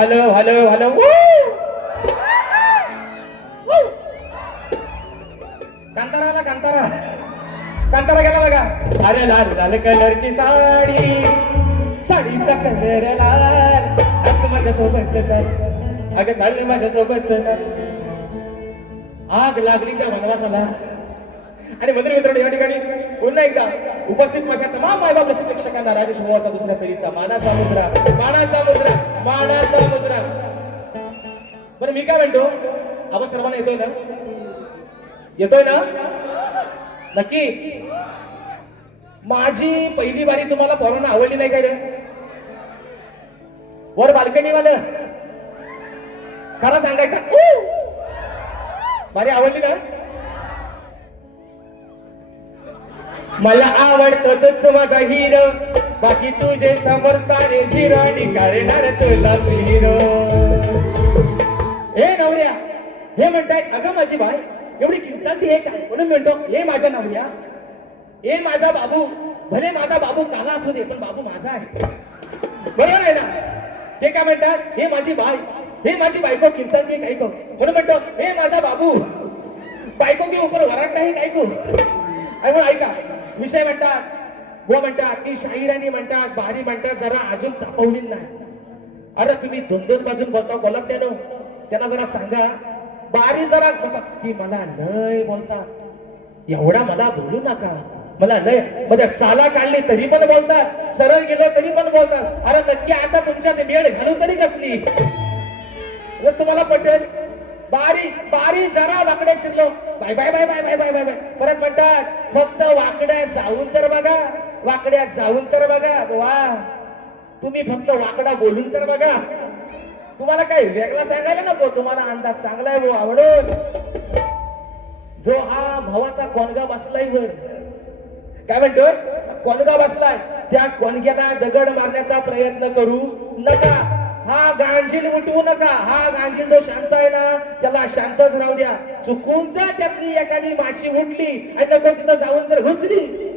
Hello hello hello Kantara आला कांतारा कांतारा गेला बघा. अरे लाल लाल कलरची साडी साडीचा कलर लाल आज माझ्या सोबत अगं चालले माझ्या सोबत आग लागली त्या वनवासाला. आणि मंदिर मित्रांनो या ठिकाणी पुन्हा एकदा उपस्थित माझ्या तमाम मायबाप रसिक प्रेक्षकांना राजेश भावाचा दुसऱ्या फेरीचा मानाचा मुजरा मानाचा मुजरा मानाचा मुजरा. बरं मी काय म्हणतो आवाज सर्वांना येतोय ना येतोय ना नक्की. माझी पहिली बारी तुम्हाला पोरांना आवडली नाही काय रे वर बाल्कनी वालं खरं सांगायचं बारी आवडली ना. मला आवडतो तोच माझा हिरो बाकी तुझे समोर सारे झिरो आणि करणार तुला हिरो. हे नवऱ्या हे म्हणताय अगं माझी बाय एवढी किंचाळती हे काय म्हणून म्हणतो हे माझ्या नवऱ्या हे माझा बाबू भले माझा बाबू काला असू दे पण बाबू माझा आहे बरोबर आहे ना. हे काय म्हणतात हे माझी बाय हे माझी बायको किंचाळती काय को म्हणून म्हणतो हे माझा बाबू बायको के ऊपर वराट नाही काय को. आणि ऐका विषय म्हणतात वो म्हणतात की शाहिराणी म्हणतात बारी म्हणतात जरा अजून तापवली नाही. अरे तुम्ही दोन दोन बाजून बोलता बोलत त्यानो त्यांना जरा सांगा बारी जरा की मला लय बोलतात एवढा मला बोलू नका मला लय मध्ये साला काढली तरी पण बोलतात सरळ गेलो तरी पण बोलतात. अरे नक्की आता तुमच्या मेळ घालून तरी कसली जर तुम्हाला पटेल बारी बारी जरा वाकड्या शिरलो bye bye bye bye bye bye bye bye परत म्हणतात फक्त वाकड्या जाऊन तर बघा वाकड्या जाऊन तर बघा. वा तुम्ही फक्त वाकडा बोलून तर बघा. तुम्हाला काही वेगळा सांगायला नको तुम्हाला अंदाज चांगला आहे आवडून. जो हा भावाचा कोणगा बसलाय वर काय म्हणतो कोणगा बसलाय त्या कोणग्याला दगड मारण्याचा प्रयत्न करू नका. हा गांजील उठवू नका. हा गांजील जो शांत आहे ना त्याला शांतच राहू द्या. चुकून जर त्यातली एखादी माशी उठली आणि नको तिथं जाऊन जर घुसली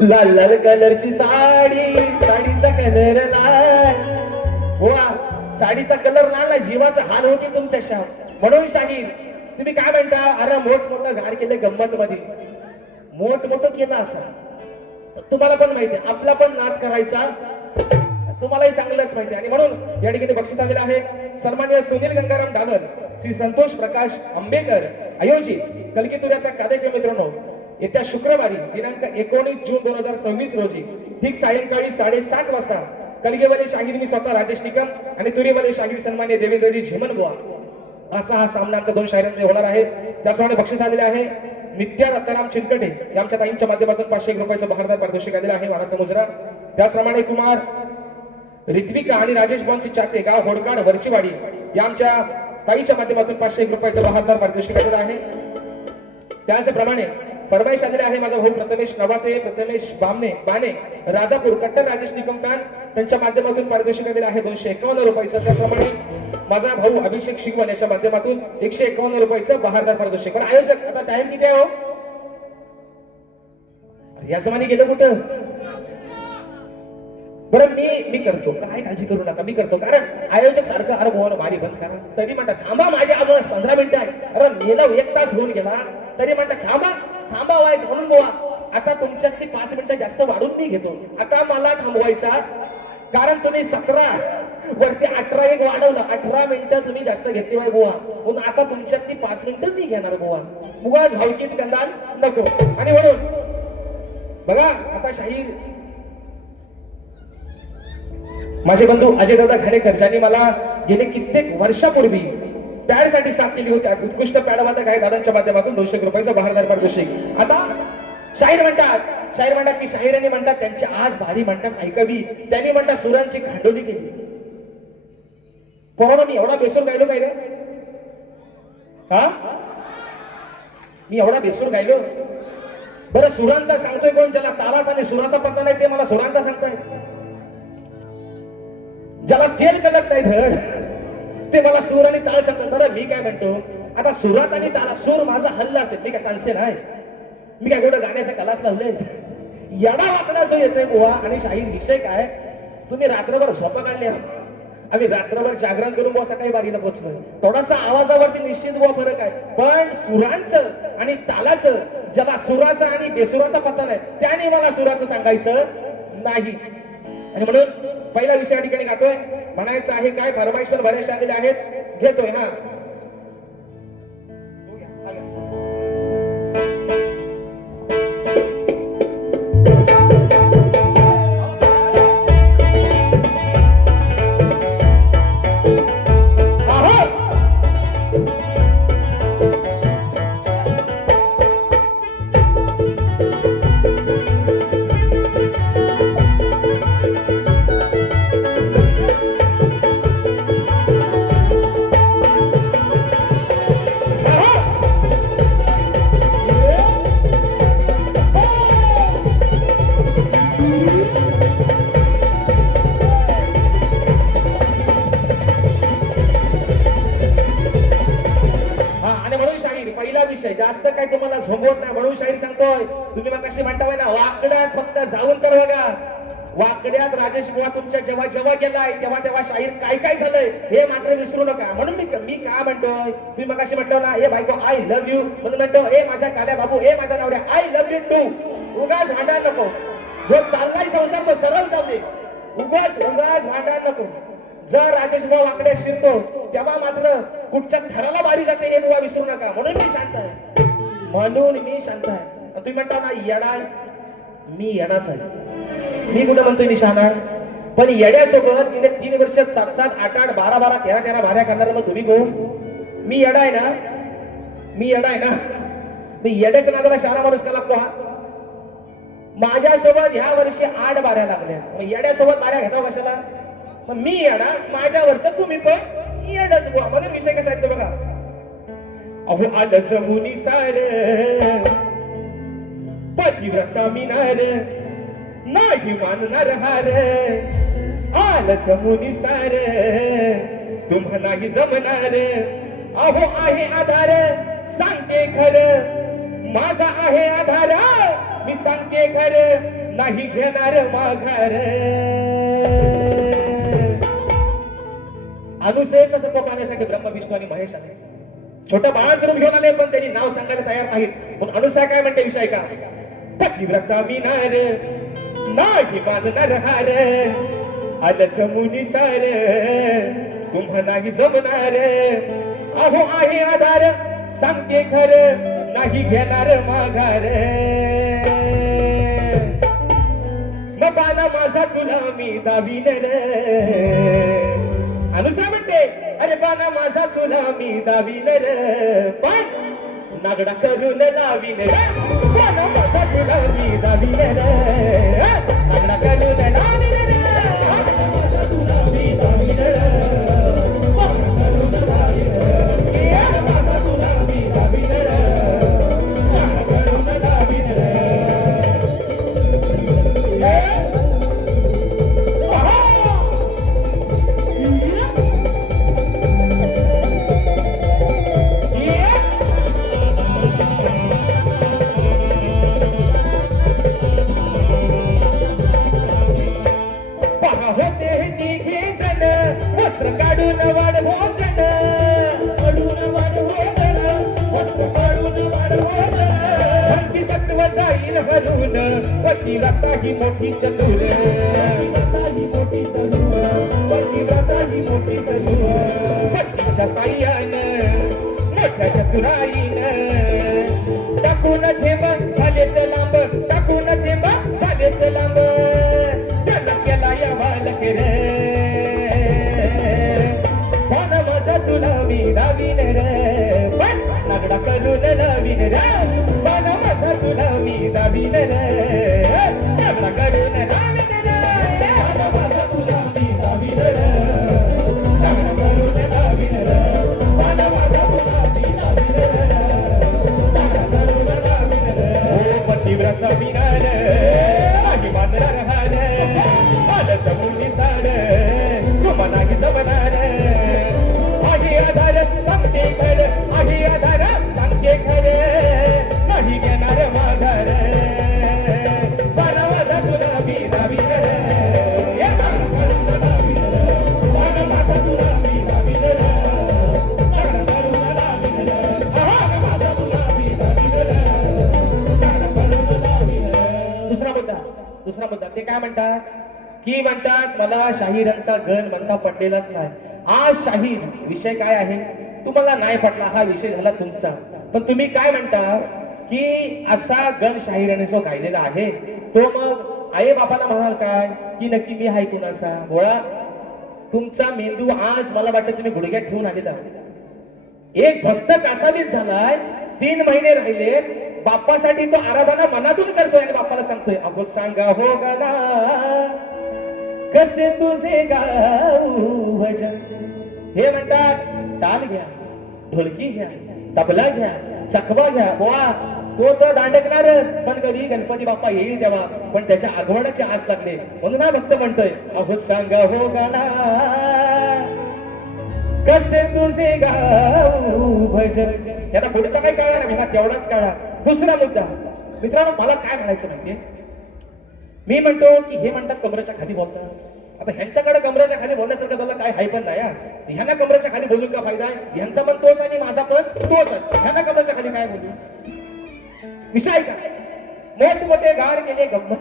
लाल लाल कलरची साडी साडीचा कलर लाल वा साडीचा कलर लाल जीवाचा हाल होते तुमच्या शाम म्हणून शाहीर तुम्ही काय म्हणता अरे मोठमोठं घार केलं गंमत मध्ये मोठमोठं केलं असा तुम्हाला पण माहिती आहे आपला पण नाद करायचा तुम्हालाही चांगलंच माहिती आहे. आणि म्हणून या ठिकाणी बक्षीस आलेलं आहे सन्माननीय सुनील गंगाराम डागर श्री संतोष प्रकाश आंबेकर आयोजित कलगीतुऱ्याचा कार्यक्रम मित्रांनो येत्या शुक्रवारी दिनांक 19 जून 2026 रोजी ठीक सायंकाळी 7:30 वाजता कलगीवाले शाहीर मी स्वतः राजेश निकम आणि तुरीवाले शाहीर सन्माननीय देवेंद्रजी झिमन बुवा असा हा सामना आमच्या दोन शाहिरांमध्ये होणार आहे. त्याचप्रमाणे बक्षीस आलेले आहे नित्या रत्नाराम चिनकटे आमच्या ताईंच्या माध्यमातून 500 रुपयाचं बहारदार पारितोषिक आलेलं आहे वाणाचा मुजरा. त्याचप्रमाणे कुमार ऋत्विका आणि राजेश बॉनची चाते गाव होडकाड वरचीवाडी या आमच्या ताईच्या माध्यमातून 500 रुपयाचं बहारदार पारितोषिक आलेलं आहे. त्याचप्रमाणे फरमाईश आलेले आहे माझा भाऊ प्रथमेश नवाते प्रथमेश बाने राजापूर कट्टर राजेश निकम खान त्यांच्या माध्यमातून पारितोषिक आलेले आहे 251 रुपयाचं. त्याचप्रमाणे माझा भाऊ अभिषेक शिकवण याच्या माध्यमातून 151 रुपयाचं बहारदार पारितोषिक. पण आयोजक आता टाइम किती आहे हो या समानी गेलं कुठं बरं मी करतो काय काळजी करू नका मी करतो कारण आयोजक सारखं अरे बोल मारी बंद करा तरी म्हणतात थांबा माझ्या अजून 15 मिनिटं आहे. अरे मेला 1 तास होऊन गेला तरी म्हणतात थांबा व्हायचं म्हणून बोवा आता तुमच्यातली 5 मिनिटं जास्त वाढून मी घेतो. आता मला थांबवायचा कारण तुम्ही 17 वरती 18 एक वाढवलं 18 मिनिटं तुम्ही जास्त घेतली बाय बुवा म्हणून आता तुमच्यातली 5 मिनिटं मी घेणार बुवा मुगाज भावकीत गंधान नको. आणि म्हणून बघा आता शाहीर माझे बंधू अजय दादा घरेकर ज्यांनी मला गेले कित्येक वर्षापूर्वी पॅडसाठी साथ केली होती उत्कृष्ट पॅडवादक आहे दादांच्या माध्यमातून 200 रुपयाचं बहारदार पारितोषिक. आता शाहीर म्हणतात की शाहिरांनी म्हणतात त्यांची आज भारी म्हणतात ऐकावी त्यांनी म्हणतात सुरांची खांडोली केली. कोरोना मी एवढा बेसूर गायलो काय रे हा मी एवढा बेसूर गायलो बरं सुरांचा सांगतोय कोण ज्याला तालाचा आणि सुराचा पत्ता नाही ते मला सुरांचा सांगताय. ज्याला स्केल कळत नाही धड ते मला सूर आणि ताल सांगतात. बरं मी काय म्हणतो आता सुरात आणि ताला सूर माझा हल्ला असते मी काय तानसे नाही मी काय एवढं गाण्याचा कलास लावलंय येडा वाकडा जो येतोय बुवा. आणि शाहीर विषय काय तुम्ही रात्रभर झोपा काढले आम्ही रात्रभर जागरण करून बुवा सकाळी बारीला पोहोचलोय. थोडासा आवाजावरती निश्चित बुवा फरक आहे, पण सुरांचं आणि तालाचं, ज्याला सुराचा आणि बेसुराचा पत्ता नाही त्याने मला सुराचं सांगायचं नाही. आणि म्हणून पहिला विषय या ठिकाणी गातोय. म्हणायचं आहे काय, फरमाईश पण बऱ्याचशा आलेल्या आहेत, घेतोय. हा जास्त काय तुम्हाला झोंबवत नाही म्हणून शाहीर सांगतोय. तुम्ही मग कशी म्हणताय ना, वाकड्यात फक्त जाऊन तर बघा. वाकड्यात राजेश बुवा तुमच्या जेव्हा जेव्हा गेलाय तेव्हा तेव्हा शाहीर काय काय झालंय हे मात्र विसरू नका. म्हणून मी काय म्हणतोय, तुम्ही मग कशी म्हटलं ना, ए बायको आय लव्ह यू, म्हणून म्हणतो ए माझ्या काल्या बाबू, ए माझ्या नवऱ्या आय लव्ह यू टू. उगाच भांडण नको, जो चाललाय संसार तो सरळ जाऊ दे. उगाच भांडण नको. जर राजेश बुवा वाकड्यात शिरतो तेव्हा मात्र कुठच्या थराला बारी जाते हे बुवा विसरू नका. म्हणून मी शांत आहे, म्हणून मी शांत आहे. तुम्ही म्हणता ना येडा, मी येडाच आहे. मी कुठं म्हणतोय मी शहाणा, पण येड्यासोबत गेले 3 वर्ष 7-7, 8-8, 12-12, 13-13 भाऱ्या करणार मग तुम्ही कोण? मी येडा आहे ना, मी येडा आहे ना. मी येड्याच्या नादाला शहाणा माणूस का लागतो? हा माझ्यासोबत ह्या वर्षी 8 बाऱ्या लागल्या, मग येड्यासोबत बाऱ्या घेता कशाला? मग मी येडा, माझ्यावरच तुम्ही पण येडाच बुवा. म्हणून विषय कसा आहे बघा. अहो आलं जमुनी सार पतिव्रता मिनार नाही मानणार हार. आलं जमुनी सार तुम्हा नाही जमणार. अहो आहे आधार सांगते खरं, माझा आहे आधार मी सांगते खरं, नाही घेणार माघार. अनुसयेचा सर्व पाहण्यासाठी ब्रह्म विष्णू आणि महेश आले. छोट्या बाळाचं रूप घेऊन आले पण त्यांनी नाव सांगायला तयार नाहीत. पण अनुसया काय म्हणते विषय का, पतिव्रता मिनार नाही मानणार हार. आलं जमुनी सार तुम्हा नाही जमणार. अहो आहे आधार सांगते खरं, नाही घेणार माघार. मग बाणा माझा तुला मी दावीन रे. अनुसा म्हणते अरे बाणा माझा तुला मी दावीन रे, पण नागडा करून लावीन रे. बाणा माझा तुला मी दावीन रे, नागडा करून लावीन रे. तुला मी दावीन रे, बाणा करून लावीन रे. बाणा तुला मी दावीन रे, नागडा करून लावीन रे. वस्त्र काढून वाढ भोजन, काढून वाढ भोजन, वस्त्र काढून वाढ भोजन. भक्ती सत्व जाईल हरून, पतिव्रता ही मोठी चतुर. ही मोठी चतुर, पतिव्रता ही मोठी चतुर. पतीच्या साह्यानं मोठ्या चतुराईन टाकून थेंब झालेत लांब, टाकून थेंब झालेत लांब. त्याला केला या बालक रे, तुला मी दावीन रे, पण नागडा करून लावीन रे. बाणा माझा तुला मी दावीन रे, नागडा करून लावीन रे. बाणा माझा तुला मी दावीन रे, नागडा करून लावीन रे. बाणा माझा तुला मी दावीन रे, नागडा करून लावीन रे. ओ पतिव्रता मिनार नाही मानणार हार. आलं जमुनी सार तुम्हा नाही जमणार. आधार सांगते खरं, आहे आधार सांगते खरं, नाही घेणार माघार. बाणा माझा तुला मी दावीन रे, बाणा दुसरा मुद्दा ते काय म्हणतात की म्हणतात मला शाहिरांचा गण म्हणता पटलेलाच नाही. आज शाहीर विषय काय आहे तुम्हाला नाही पटला, हा विषय झाला तुमचा. पण तुम्ही काय म्हणता की असा गण शाहिराने जो गायलेला आहे तो मग आई बापाला म्हणाल काय की नक्की मी हाय कुणाचा. बोळा तुमचा मेंदू आज मला वाटतं तुम्ही गुडघ्यात ठेवून आलेला. एक भक्त कासावीस झालाय, 3 महिने राहिले, बाप्पासाठी तो आराधना मनातून करतोय आणि बाप्पाला सांगतोय अहो सांगा हो गणा कसे तुझे गाऊ भजन. हे म्हणतात ताल घ्या, ढोलकी घ्या, तबला घ्या, चकवा घ्या. बोळा तो तर दांडकणारच, पण कधी गणपती बाप्पा येईल तेव्हा. पण त्याच्या आगमनाची आस लागले म्हणून हा भक्त म्हणतोय अहो सांगा हो गणा कसे तुझे गाऊ भजन. याला पुढचा काही कळला नाही, तेवढाच कळला. दुसरा मुद्दा मित्रांनो, मला काय म्हणायचं माहितीये, मी म्हणतो की हे म्हणतात कमरेच्या खाली बोलतात. आता ह्यांच्याकडे कमरेच्या खाली बोलण्यासारखं त्याला काय हाय पण नाही. ह्यांना कमरेच्या खाली बोलून का फायदा आहे, ह्यांचा पण तोच आणि माझा पण तोच आहे. ह्यांना कमरेच्या खाली काय बोलू, विषय काय मोठमोठे गार केले गप्प,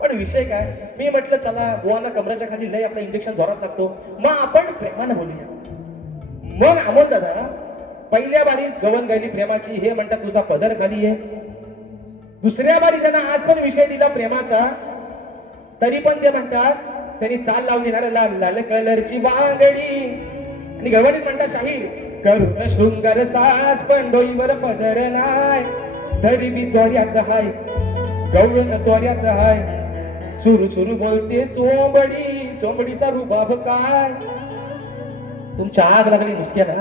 पण विषय काय. मी म्हटलं चला बुवांना कमरेच्या खाली लय आपलं इंजेक्शन जोरात लागतो, मग आपण प्रेमानं बोलूया. मग अमोल दादा पहिल्या बारीत गवण गायली प्रेमाची, हे म्हणतात तुझा पदर खाली आहे. दुसऱ्या बारी त्यांना आज पण विषय दिला प्रेमाचा, तरी पण ते म्हणतात त्यांनी चाल लावली ना लाल लाल कलरची बांगडी. आणि गवणीत म्हणतात शाहीर करुण शृंगार सास पण डोईवर पदर नाय, तरी बी द्वार्यात हाय गवळण द्वार्यात हाय, सुरू सुरू बोलते चोंबडी, चोंबडीचा रुबाब काय. तुमच्या आग लागली मुसक्याला.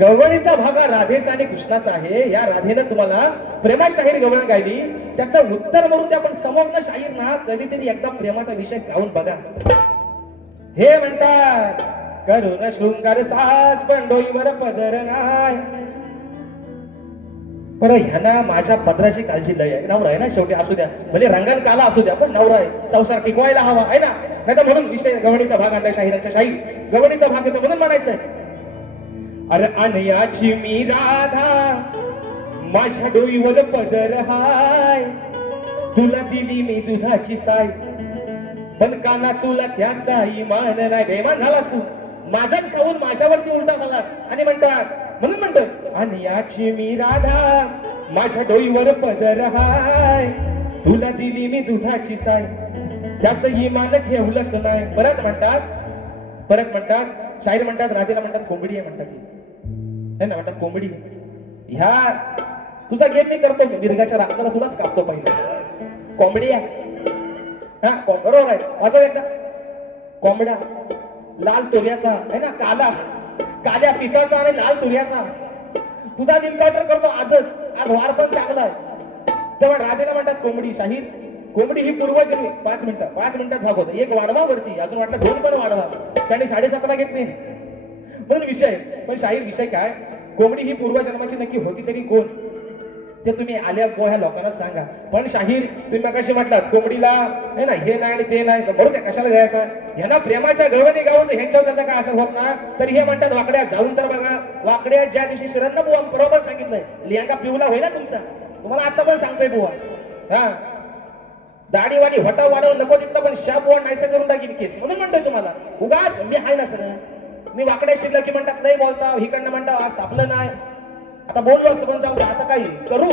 गवळीचा भाग हा राधेचा आणि कृष्णाचा आहे. या राधेनं तुम्हाला प्रेमात शाहीर गवळण गायली, त्याचं उत्तर म्हणून ते आपण समोरनं शाहीर ना कधीतरी एकदा प्रेमाचा विषय गाऊन बघा. हे म्हणतात करुण शृंगार सास पण डोईवर पदर नाय. बरं ह्यांना माझ्या पदराची काळजी लय आहे. नवरा आहे ना शेवटी, असू द्या म्हणजे रंगान काला असू द्या, पण नवरा आहे, संसार टिकवायला हवा आहे ना. नाही तर म्हणून विषय गवळीचा भाग आणला शाहिरांच्या. शाहीर गवळीचा भाग येतो म्हणून म्हणायचंय अरे अनयाची मी राधा माझ्या डोईवर पदर हाय, तुला दिली मी दुधाची साय, पण काना तुला त्याचा इमान नाही. बेमान झालास तू, माझाच खाऊन माझ्यावरती उलटा झालास. आणि म्हणतात म्हणून म्हणतोय अनयाची मी राधा माझ्या डोईवर पदर हाय, तुला दिली मी दुधाची साय, त्याचं इमान ठेवलंच नाही. परत म्हणतात शाहीर म्हणतात राधेला म्हणतात कोंबडी आहे म्हणतात, है ना, म्हणतात कोंबडी. ह्या तुझा गेम मी करतो, मिरगाच्या राखताना तुलाच कापतो पहिले. कोंबडी आहे हा, बरोबर आहे. वाचा एकदा, कोंबडा लाल तुऱ्याचा आहे ना, काल्या पिसाचा आणि लाल तुऱ्याचा. तुझा एन्काउंटर करतो आजच, आज वार पण चांगला आहे. तेव्हा राधेला म्हणतात कोंबडी. शाहीर कोंबडी ही पूर्वजन्मी 5 मिनिटात भाग होता. एक वाढवा वरती, अजून वाटलं 2 पण वाढवा, त्याने 7.5 घेतले म्हणून विषय. पण शाहीर विषय काय, कोंबडी ही पूर्वजन्माची नक्की होती तरी कोण, ते तुम्ही आल्या ह्या लोकांना सांगा. पण शाहीर तुम्ही मगाशी म्हटलात कोंबडीला आहे ना हे नाही आणि ते नाही, बरोबर त्या कशाला द्यायचं. ह्यांना प्रेमाच्या गवळणी गाऊन ह्यांच्यावर त्याचा काय असर होत नाही. तर हे म्हणतात वाकड्या जाऊन तर बघा. वाकड्या ज्या दिवशी शिरंद बुवा बरोबर सांगितलंय लियांगा पिवला होईल ना तुमचा, तुम्हाला आता पण सांगतोय बुवा. हा दाढीवाडी होटा वाढवून नको तिथं, पण शा बुवा नाहीसं करून टाकीन केस. म्हणून म्हणतोय तुम्हाला उगाच मी हाय ना सर, मी वाकड्या शिरलं की म्हणतात नाही बोलता, हिकडनं म्हणता आज तापलं नाही. आता बोललो असतो पण जाऊ, आता काही करू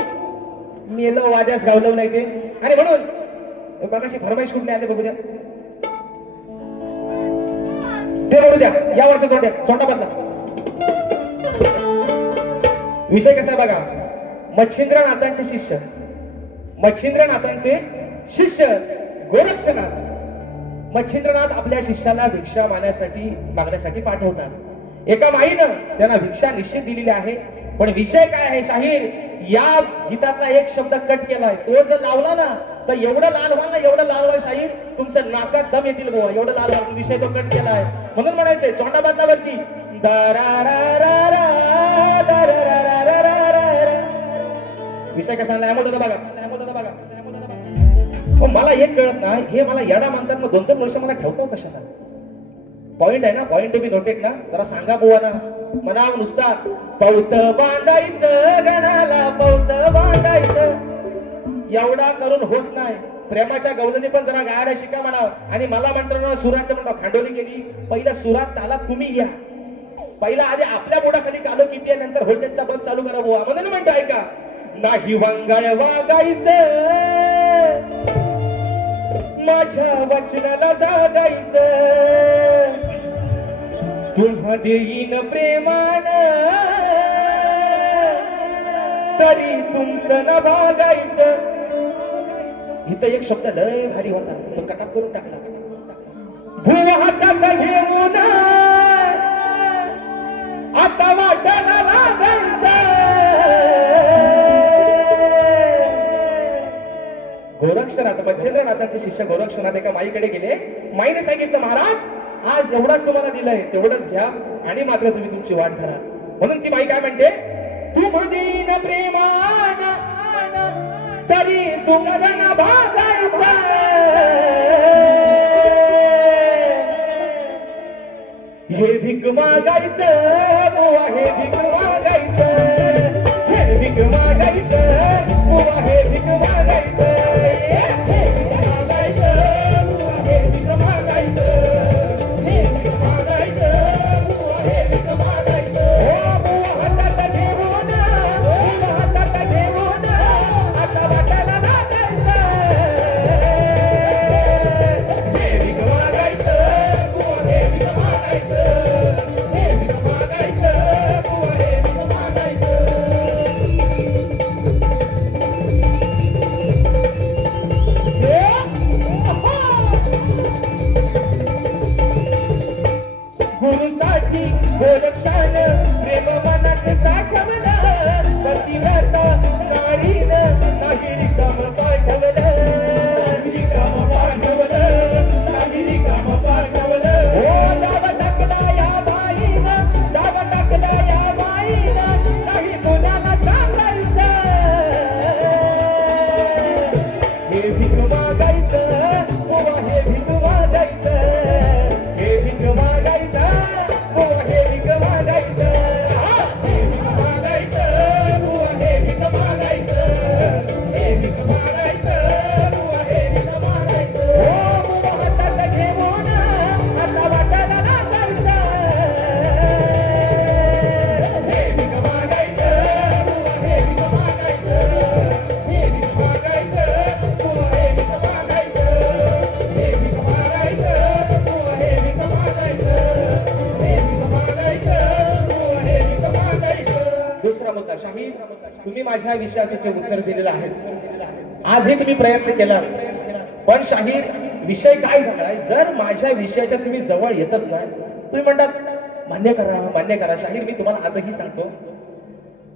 मेलो वाद्यास गावलं नाही ते. आणि म्हणून बघाशी फरमाईश कुठली आले बघू द्या, ते बघू द्या. या वर्षा छोटा बदला विषय कसा आहे बघा. मच्छिंद्रनाथांचे शिष्य गोरक्षनाथ. मच्छिंद्रनाथ आपल्या शिष्याला भिक्षा मागण्यासाठी पाठवतात. एका माईनं त्यांना भिक्षा निश्चित दिलेली आहे. पण विषय काय आहे शाहीर, या गीतातला एक शब्द कट केलाय. तो जर लावला ना तर एवढं लाल व्हाल शाहीर तुमचं नाकात दम येतील बुवा, एवढं लाल व्हाल. विषय तो कट केलाय म्हणून म्हणायचंय चोंडा बदलावरती विषय कसा होता बघा. मला एक कळत नाही, हे मला याडा म्हणतात, मग 2-3 वर्ष मला ठेवतो कशाला. पॉइंट आहे ना, पॉइंट टू बी नोटेड ना, जरा सांगा बुवा ना. म्हणा नुसता पौत बांधायचं गणाला, पौत बांधायचं एवढा करून होत नाही. प्रेमाच्या गवलनी पण जरा गायला शिका म्हणा. आणि मला म्हणतो सुराचं म्हणतो खांडोली केली. पहिल्या सुरात तालात तुम्ही या. पहिला आधी आपल्या बोटाखाली कालो किती आहे, नंतर व्होल्टेजचा बंद चालू करा बुवा. म्हणून म्हणतो ऐका, नाही वंगाळ वागायचं, माझ्या वचनाला जागायचं, तुम्हा देईन प्रेमान, तरी तुमचं न भागायचं. इथं एक शब्द लय भारी होता, तो कटाप करून टाकला. भुवा हातात घेऊन आता वाटायला लागायचं. गोरक्षनाथ मच्छेंद्रनाथांचे शिष्य गोरक्षनाथ एका माईकडे गेले. माईने सांगितलं, महाराज आज एवढाच तुम्हाला दिलंय, तेवढंच घ्या आणि मात्र तुम्ही तुमची वाट धरा. म्हणून ती माई काय म्हणते, तुम दीन प्रेमान, तरी तुमचं न भाजायचं. हे भीक मागायचं बुवा, हे भीक मागायचं, हे भीक मागायचं बुवा, हे भीक मागायचं, हे भीक मागायचं बुवा, हे भीक मागायचं, हे भीक मागायचं बुवा, हे भीक मागायचं. हो बुवा हातात घेऊन, बुवा हातात घेऊन आता वाटायला लागायचं. हे भीक मागायचं बुवा, हे भीक मागायचं. गुरुसाठी गोरक्षान प्रेम मनात साठवलं, पतिव्रता नारीनं नाही रिकाम पाठवलं, रिकाम पाठवलं, नाही रिकाम पाठवलं. हो दाव टाकला या बाईनं, दाव टाकला या बाईनं, नाही कोणाला सांगायचं. हे भीक मागायचं बुवा, हे भीक मागायचं, हे भीक मागायचं बुवा, हे भीक मागायचं, हे भीक मागायचं बुवा, हे भीक मागायचं, हे भीक मागायचं बुवा, हे भीक मागायचं. हो बुवा हातात घेऊन आता वाटायला लागायचं. हे भीक मागायचं बुवा, हे भीक मागायचं, हे भीक मागायचं बुवा, हे भीक मागायचं, हे भीक मागायचं बुवा, हे भीक मागायचं, हे भीक मागायचं बुवा, हे भीक मागायचं. दुसरा मुद्दा, शाहीर तुम्ही माझ्या विषयाचे उत्तर दिलेलं आहे. आजही तुम्ही प्रयत्न केला, पण शाहीर विषय काय झालाय, जर माझ्या विषयाच्या तुम्ही जवळ येतच नाही, तुम्ही म्हणतात मान्य करा मान्य करा. शाहीर मी तुम्हाला आजही सांगतो,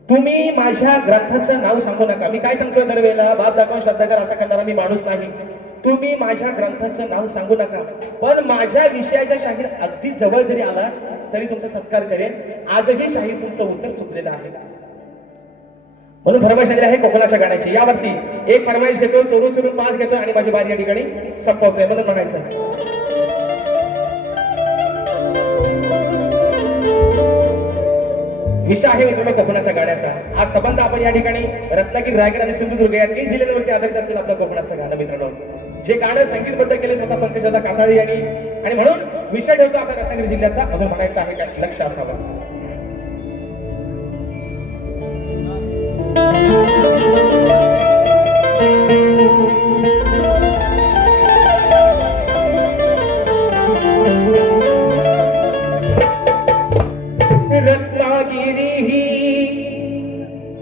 तुम्ही माझ्या ग्रंथाचं नाव सांगू नका. मी काय सांगतोय दरवेळेला, बाप दाखवून श्रद्धा कर असा करणारा मी माणूस नाही. तुम्ही माझ्या ग्रंथाचं नाव सांगू नका, पण माझ्या विषयाच्या शाहीर अगदी जवळ जरी आला तरी तुमचा सत्कार करेन. आजही शाहीर तुमचं उत्तर चुकलेलं आहे. म्हणून फरमाईश आलेली आहे कोकणाच्या गाण्याची. यावरती एक फरमाईश घेतो, चोरून चोरून पाच घेतो आणि माझी बारी या ठिकाणी संपवतोय. म्हणून म्हणायचं, विषय आहे मित्रांनो कोकणाच्या गाण्याचा. आज संबंध आपण या ठिकाणी रत्नागिरी, रायगड आणि सिंधुदुर्ग या 3 जिल्ह्यांवरती आधारित असतील आपलं कोकणाचं गाणं. मित्रांनो जे गाणं संगीतबद्ध केले स्वतः पंकजदा काताळी यांनी, आणि म्हणून विषय ठेवतो आपल्या रत्नागिरी जिल्ह्याचा. आपण म्हणायचं आहे का लक्ष असावं. रत्नागिरी ही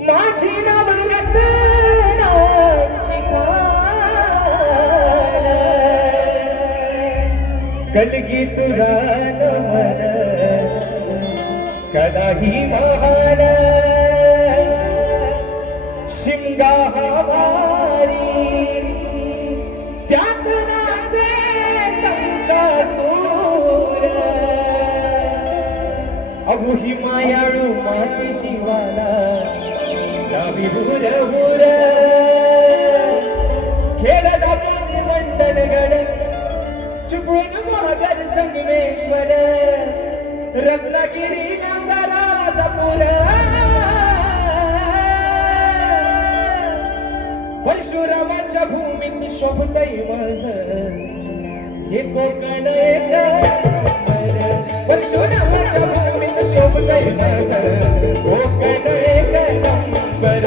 माझी नवरत्नाची खाण, कलगी तुला नमन कदाही महान, शिमगा हा भारी त्यात नाचे संकासूर, अगो ही मायाळू माती जीवाला गावी हुर हुर, खेळ दाबून मंडणगड चुकून महागर संगमेश्वर, रत्नागिरी नजारा जपूर, परशुराम परशुरामाच्या भूमीत शोभतय माझ हे कोकण एक नंबर. परशुरामाच्या भूमीत शोभतय माझ कोकण एक नंबर.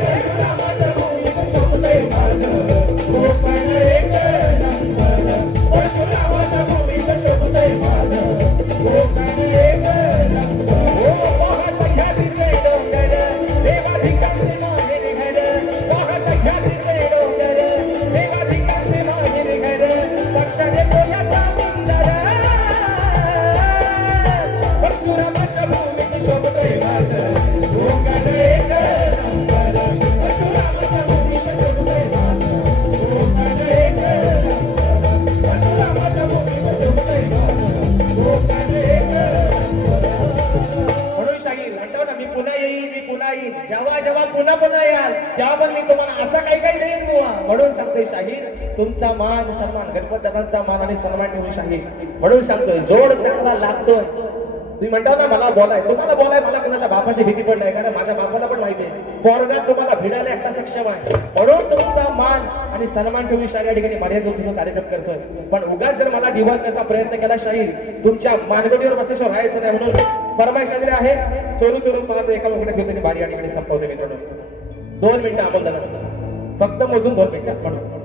परशुरामाच्या भूमीत शोभतय माझ कोकण एक नंबर. परशुरामाच्या भूमीत शोभतय माझ कोकण एक नंबर. ओ पहा सह्याद्रीचे डोंगर देवाधिकांचे माहेर घर. पहा सह्याद्रीचे डोंगर देवाधिकांचे माहेर घर. साक्षात डोळ्याचा बंदर परशुरामाच्या भूमीत शोभतय माझ कोकण एक नंबर. परशुरामाच्या भूमीत शोभतय माझ कोकण एक नंबर. परशुरामाच्या भूमीत शोभतय माझ कोकण एक नंबर. म्हणून शाहीर म्हणतो ना, मी पुन्हा येईन, मी पुन्हा येईन. जेव्हा जेव्हा पुन्हा पुन्हा याल तेव्हा पण मी तुम्हाला असं काही काही देईन बुवा. म्हणून सांगतोय शाहीर, तुमचा मान सन्मान, गणपत दादांचा मान आणि सन्मान ठेवून शाहीर. म्हणून सांगतोय जोड चांगला लागतोय. तुम्ही म्हणता ना मला बोलाय, तुम्हाला बोलाय मला कोणाच्या बापाची भीती पण नाही, कारण माझ्या बापाला पण माहिती आहे पोरगात तुम्हाला भिडायला एकटा सक्षम आहे. म्हणून तुमचा मान आणि सन्मान ठेवून शाहीर या ठिकाणी मर्यादित तुझा कार्यक्रम करतोय. पण उगाच जर मला डिवसण्याचा प्रयत्न केला शाहीर, तुमच्या मानगडीवर बसल्याशिवाय राहायचं नाही. म्हणून फरमाईश आलेली आहे. चोरू चोरून पाहतो एका मुकडे घेऊन बारी या ठिकाणी संपवते मित्रांनो. 2 मिनिटं आपण झाला फक्त मोजून 2 मिनिटं म्हणून.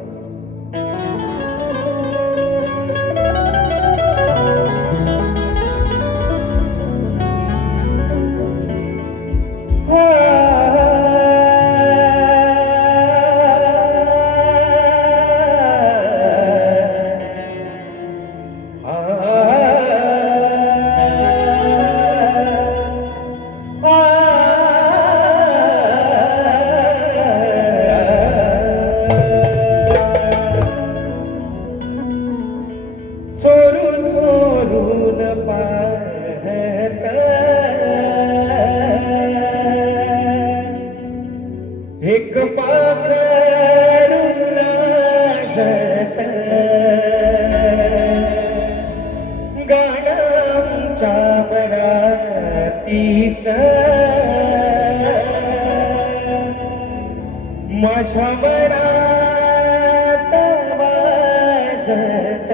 चोरून चोरून पाहत एक पाखरू लाजत गाण्याच्या बरातीच माझ्या मनात वाजत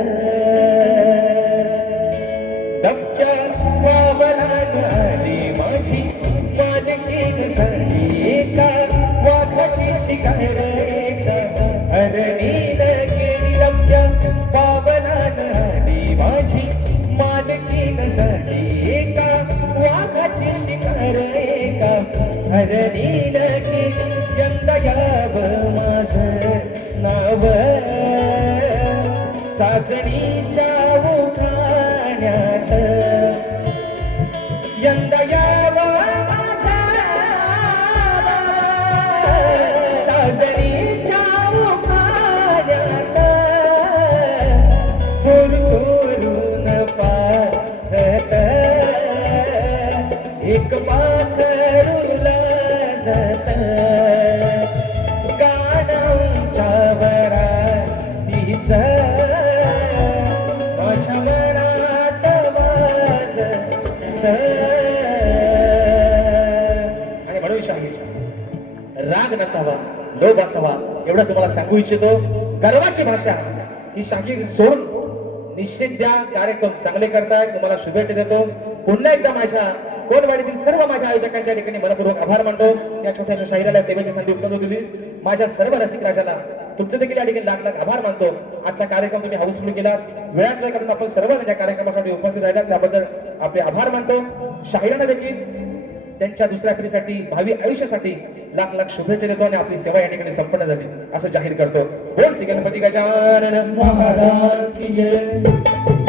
दबक्या वावरात आली माझी मालकीन झाली एका वाघाची शिकार एका हरणीनं केली रम्या. वावरात आली माझी मालकीन झाली एका वाघाची शिकार एका हरणीनं केली. यंदा यावं माझं नाव साजणीच्या उखाण्यात. यंदा यावा माझा साजणीच्या उखाण्यात. चोर चोरून पाहत एक पाखरू लाजत गाण्याच्या वरातीच माझ्या मनात वाजत. आणि म्हणून शाहीर राग नसावा, लोभ असावा एवढं तुम्हाला सांगू इच्छितो. गर्वाची भाषा ही शाहीर सोडून निश्चित द्या. कार्यक्रम चांगले करताय, तुम्हाला शुभेच्छा देतो. पुन्हा एकदा माझ्या कोलवाडीतील सर्व माझ्या आयोजकांच्या ठिकाणी मनपूर्वक आभार मानतो. या छोट्याशा शाहिराला सेवेची संधी उपलब्ध दिली. माझ्या सर्व रसिक राजाला तुमचे देखील या ठिकाणी लाख लाख आभार मानतो. आजचा कार्यक्रम तुम्ही हाऊसफुल केला. वेळात वेळ काढून आपण सर्व त्या कार्यक्रमासाठी उपस्थित राहिला त्याबद्दल आपले आभार मानतो. शाहिरांना देखील त्यांच्या दुसऱ्या पिढीसाठी भावी आयुष्यासाठी लाख लाख शुभेच्छा देतो आणि आपली सेवा या ठिकाणी संपन्न झाली असं जाहीर करतो. बोल श्री गणपती गजानन महाराज की जय.